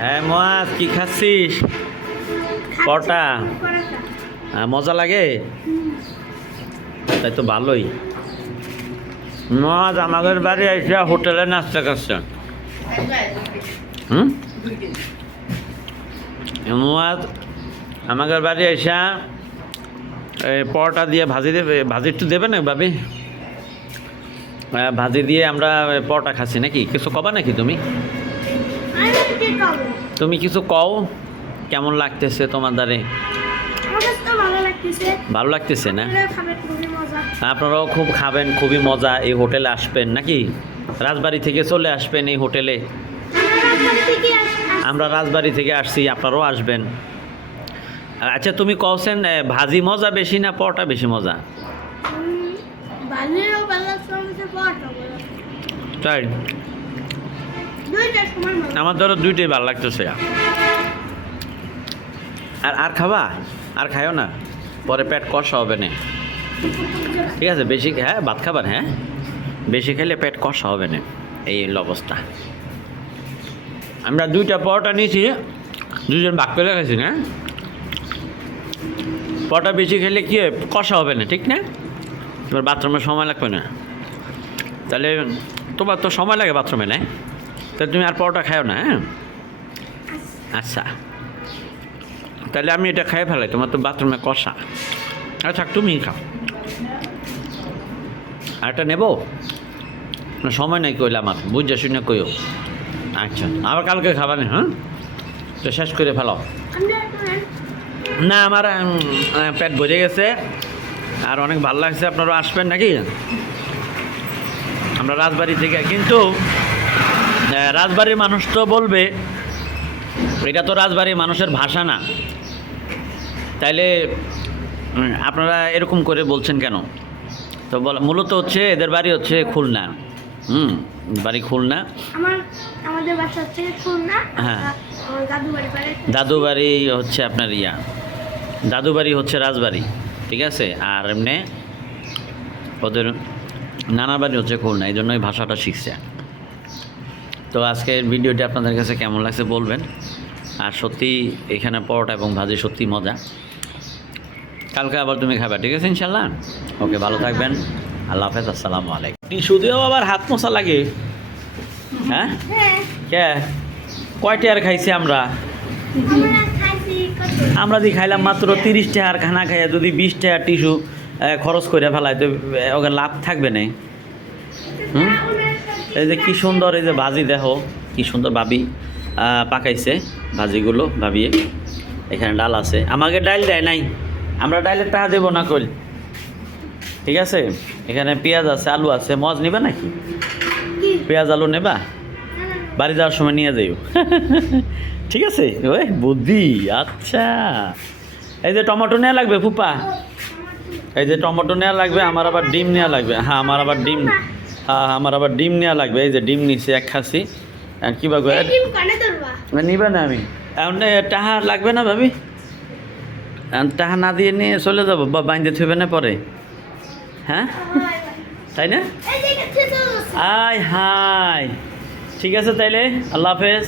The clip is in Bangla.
হ্যাঁ মাছ কি খাচ্ছিস? পরোটা মজা লাগে? তাই তো ভালোই। মাছ আমাদের বাড়ি এসে হোটেলে নাস্তা খাচ্ছে। মাছ আমাদের বাড়ি এসে পরোটা দিয়ে ভাজি দেবে, ভাজি একটু দেবে না ভাবি? ভাজি দিয়ে আমরা পরোটা খাচ্ছি নাকি? কিছু কবা নাকি তুমি? তুমি কিছু কও, কেমন লাগতেছে তোমার দ্বারে? ভালো লাগতেছে না? আপনারাও খুব খাবেন, খুবই মজা। এই হোটেলে আসবেন নাকি? রাজবাড়ি থেকে চলে আসবেন এই হোটেলে। আমরা রাজবাড়ি থেকে আসছি, আপনারাও আসবেন। আচ্ছা তুমি কওছেন ভাজি মজা বেশি না পরোটা বেশি মজা? তাই আমার ধরো দুইটাই ভালো লাগতেছে। আর খাবা? আর খাইও না, পরে পেট কষা হবে না। ঠিক আছে, বেশি হ্যাঁ ভাত খাবার, হ্যাঁ বেশি খেলে পেট কষা হবে না। এই অবস্থা। আমরা দুইটা পরোটা নিয়েছি, দুজন ভাগ করে খাইছি না। পরোটা বেশি খেলে কি কষা হবে না, ঠিক না? এবার বাথরুমে সময় লাগবে না। তাহলে তোমার তো সময় লাগে বাথরুমে, না? তাহলে তুমি আর পরোটা খাও না। হ্যাঁ আচ্ছা, তাহলে আমি এটা খাই ফেলাই, তোমার তো বাথরুমে কষা। আচ্ছা তুমি খাও। আর একটা নেবো না? সময় নেই কইলে আমার, বুঝে শুনে কইও। আচ্ছা আবার কালকে খাবা না? হ্যাঁ তো শেষ করে ফেলাও। না আমার পেট ভরে গেছে, আর অনেক ভালো লাগছে। আপনারা আসবেন নাকি? আমরা রাজবাড়ি থেকে, কিন্তু রাজবাড়ির মানুষ তো বলবে এটা তো রাজবাড়ির মানুষের ভাষা না। তাইলে আপনারা এরকম করে বলছেন কেন? তো মূলত হচ্ছে এদের বাড়ি হচ্ছে খুলনা। বাড়ি খুলনা। আমাদের বাসা হচ্ছে খুলনা। হ্যাঁ, দাদু বাড়ি হচ্ছে আপনার দাদু বাড়ি হচ্ছে রাজবাড়ি, ঠিক আছে। আর এমনি ওদের নানা বাড়ি হচ্ছে খুলনা, এই জন্যই ভাষাটা শিখছে। তো আজকের ভিডিওটি আপনাদের কাছে কেমন লাগছে বলবেন। আর সত্যি এখানে পরোটা এবং ভাজি সত্যি মজা। কালকে আবার তুমি খাবে, ঠিক আছে ইনশাল্লাহ? ওকে, ভালো থাকবেন। আল্লাহ হাফেজ, আসসালামু আলাইকুম। টিস্যু দিয়েও আবার হাত মশা লাগে? হ্যাঁ কে কয়টা আর খাইছি আমরা? আমরা যদি খাইলাম মাত্র 30 টাকার খানা খাইয়া যদি 20 টাকা টিস্যু খরচ করে ফেলায়, তো ওকে লাভ থাকবে না। এই যে কি সুন্দর, এই যে ভাজি দেখো কি সুন্দর ভাবি পাকাইছে ভাজিগুলো ভাবিয়ে। এখানে ডাল আছে, আমাকে ডাল দেয় নাই, আমরা ডালের টাকা দেবো না কইল, ঠিক আছে। এখানে পেঁয়াজ আছে, আলু আছে। মজ নেবা নাকি? পেঁয়াজ আলু নেবা? বাড়ি যাওয়ার সময় নিয়ে যাইও। ঠিক আছে, ওই বুদ্ধি। আচ্ছা, এই যে টমেটো নেওয়া লাগবে ফুপা, এই যে টমেটো নেওয়া লাগবে। আমার আবার ডিম নেওয়া লাগবে। হ্যাঁ আমার আবার ডিম, হ্যাঁ আমার আবার ডিম নেওয়া লাগবে। এই যে ডিম নিছি এক খাসি। কী বাবু নিবে না? আমি এখন টাহা লাগবে না ভাবি? টাহা না দিয়ে নিয়ে চলে যাবো বা বাইন্দে থইবে না পরে? হ্যাঁ তাই না? আয় হাই, ঠিক আছে তাইলে আল্লাহ হাফেজ।